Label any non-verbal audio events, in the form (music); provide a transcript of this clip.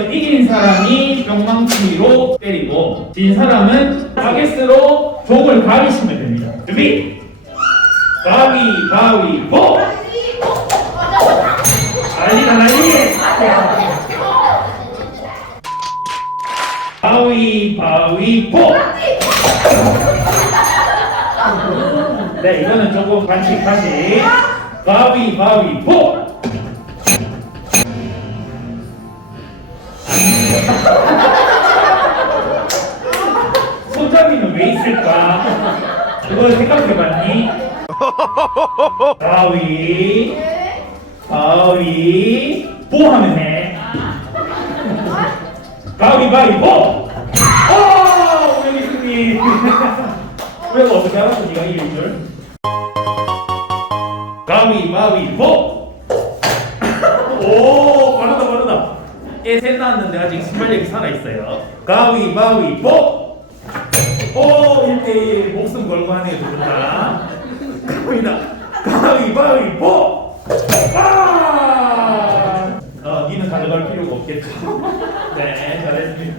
그래서 이긴 사람이 뿅망치로 때리고 진 사람은 바게스로 종을 가리시면 됩니다. 준비! 가위바위보! 난리다 난리! 가위바위 보! 네, 이거는 조금 반칙 반칙. 가위 바위 보! (laughs) 손잡이는 왜 있을까? 그걸 생각해봤니? 가위, 가위, 보 하면 해. 가위바위보! 어! 우리 승리! 왜 어떻게 알았어? 네가 이길 줄? 가위바위 보! 오, 빠르다, 빠르다. 애셋 나왔는데 아직 순발력이 살아있어요. 가위바위보! 오, 1대1 목숨 걸고 하네요, 두분 다. 가위다. 가위바위보! 아! 어, 니는 가져갈 필요가 없겠죠. (laughs) 네, 잘했습니다.